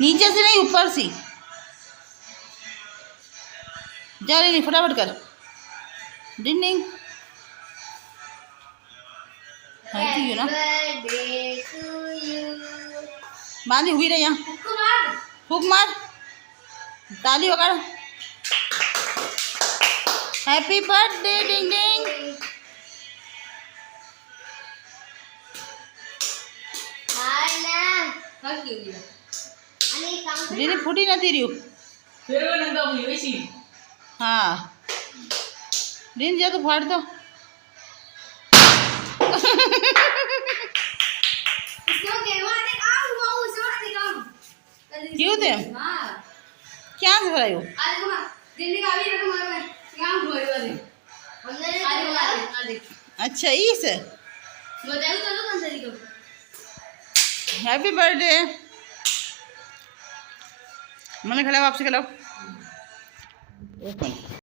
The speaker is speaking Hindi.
नीचे से नहीं, ऊपर से। जा रही, फटाफट कर। डिंग डिंग। हैप्पी यू ना। बांधी हुई रही यहाँ। फूक मार, ताली वगैरह। हैप्पी बर्थडे डिंग डिंग। दीदी फूटी ना दे रही हूँ। हाँ दिन जा तो फाड़ दो। क्यों थे क्या से भराई हो? अच्छा इस हैप्पी बर्थडे। मैंने खिलाओ, आपसे खिलाओ।